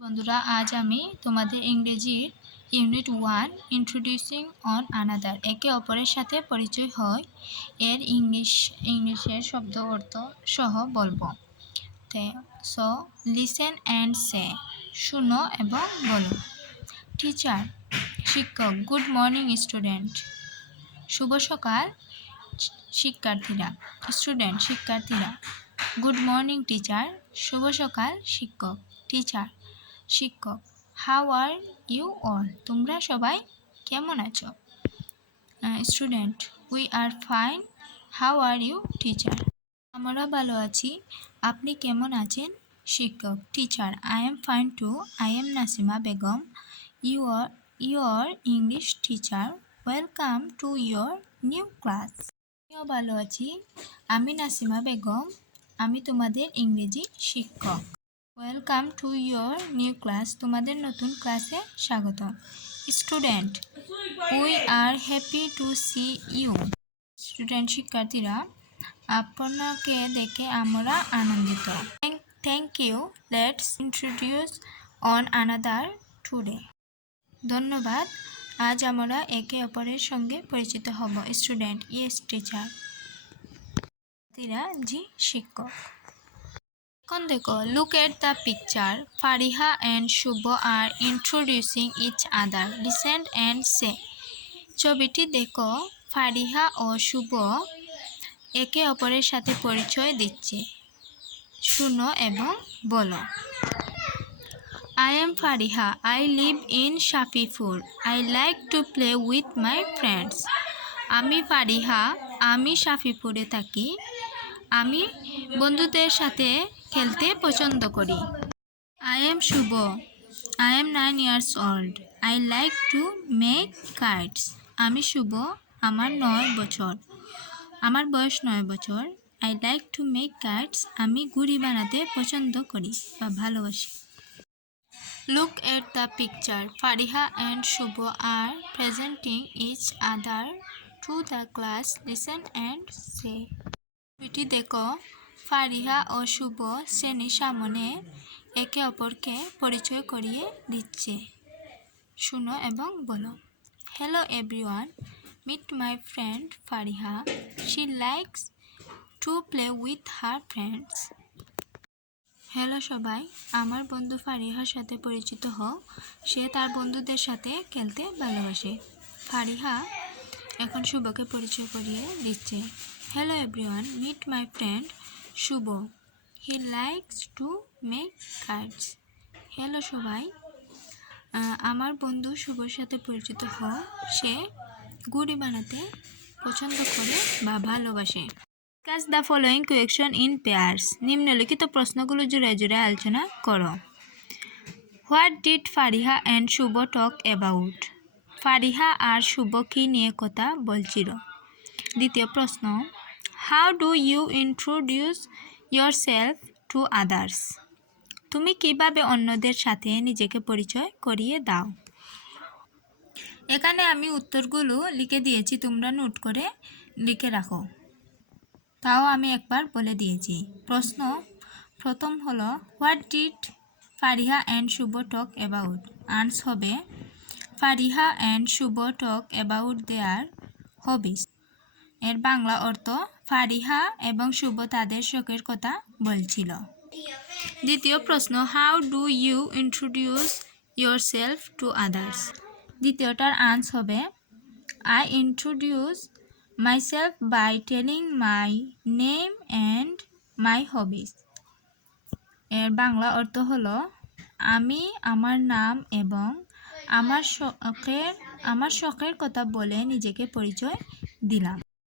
বন্ধুরা, আজ আমি তোমাদের ইংরেজির ইউনিট 1 ইন্ট্রোডিউসিং অন আনাদার একে অপরের সাথে পরিচয় হয় এর ইংলিশের শব্দ অর্থ সহ বলবো। সো লিসেন অ্যান্ড সে, শুনো এবং বলো। টিচার শিক্ষক, গুড মর্নিং স্টুডেন্ট, শুভ সকাল শিক্ষার্থীরা। স্টুডেন্ট শিক্ষার্থীরা, গুড মর্নিং টিচার, শুভ সকাল শিক্ষক। টিচার শিক্ষক, হাউ আর ইউ অল, তোমরা সবাই কেমন আছো? Student, we are fine, how are you teacher, আমরা ভালো আছি, আপনি কেমন আছেন? শিক্ষক teacher, I am fine too, I am Nasima Begum, your English teacher, welcome to your new class. আমিও ভালো আছি, আমি নাসিমা বেগম, আমি তোমাদের ইংরেজি শিক্ষক। Welcome to your new class, তোমাদের নতুন ক্লাসে স্বাগত। Student, we are happy to see you, student শিক্ষার্থীরা, আপনাকে দেখে আমরা আনন্দিত। Thank you, let's introduce on another today, ধন্যবাদ, আজ আমরা একে অপরের সঙ্গে পরিচিত হব। স্টুডেন্ট, ইয়েস টিচার, জি শিক্ষক। এখন দেখো, look at the picture, Fariha and Shubho are introducing each other, listen and say. ছবিটি দেখো, ফারিহা ও শুভ একে অপরের সাথে পরিচয় দিচ্ছে, শুনো এবং বলো। I am Fariha, I live in Shafipur, I like to play with my friends. আমি ফারিহা, আমি শাফিপুরে থাকি, আমি বন্ধুদের সাথে খেলতে পছন্দ করি। I am Shubho, I am 9 years old, I like to make kites. আমি শুভ, আমার বয়স 9 বছর, I like to make kites. আমি ঘুড়ি বানাতে পছন্দ করি বা ভালোবাসি। Look at the picture, Fariha and Shubho are presenting each other to the class, listen and say. ছবিটি দেখো, ফারিহা ও শুভ শ্রেণীর সামনে একে অপরকে পরিচয় করিয়ে দিচ্ছে, শুনো এবং বলো। Hello everyone, meet my friend Fariha, she likes to play with her friends. Hello সবাই, আমার বন্ধু ফারিহার সাথে পরিচিত হও, সে তার বন্ধুদের সাথে খেলতে ভালোবাসে। ফারিহা এখন শুভকে পরিচয় করিয়ে দিচ্ছে। Hello everyone, meet my friend Shuvo, he likes to make cards. Hello সবাই, আমার বন্ধু শুভর সাথে পরিচিত হও, সে ঘুড়ি বানাতে পছন্দ করে বা ভালোবাসে। Discuss the following question in pairs, নিম্নলিখিত প্রশ্নগুলো জুড়ে জুড়ে আলোচনা করো। What did Fariha and Shubho talk about, Fariha আর শুভ কী নিয়ে কথা বলছিল। দ্বিতীয় প্রশ্ন, how do you introduce yourself to others, তুমি কিভাবে অন্যদের সাথে নিজেকে পরিচয় করিয়ে দাও। এখানে আমি উত্তরগুলো লিখে দিয়েছি, তোমরা নোট করে লিখে রাখো, তাও আমি একবার বলে দিয়েছি। প্রশ্ন প্রথম হলো, what did Fariha and Shubho talk about, answer হবে Fariha and Shubho talk about their hobbies. এর বাংলা অর্থ, ফারিহা এবং শুভ তাদের শখের কথা বলছিল। দ্বিতীয় প্রশ্ন, how do you introduce yourself to others, দ্বিতীয়টার আনসার হবে I introduce myself by telling my name and my hobbies. এর বাংলা অর্থ হলো, আমি আমার নাম এবং আমার শখের কথা বলে নিজেকে পরিচয় দিলাম।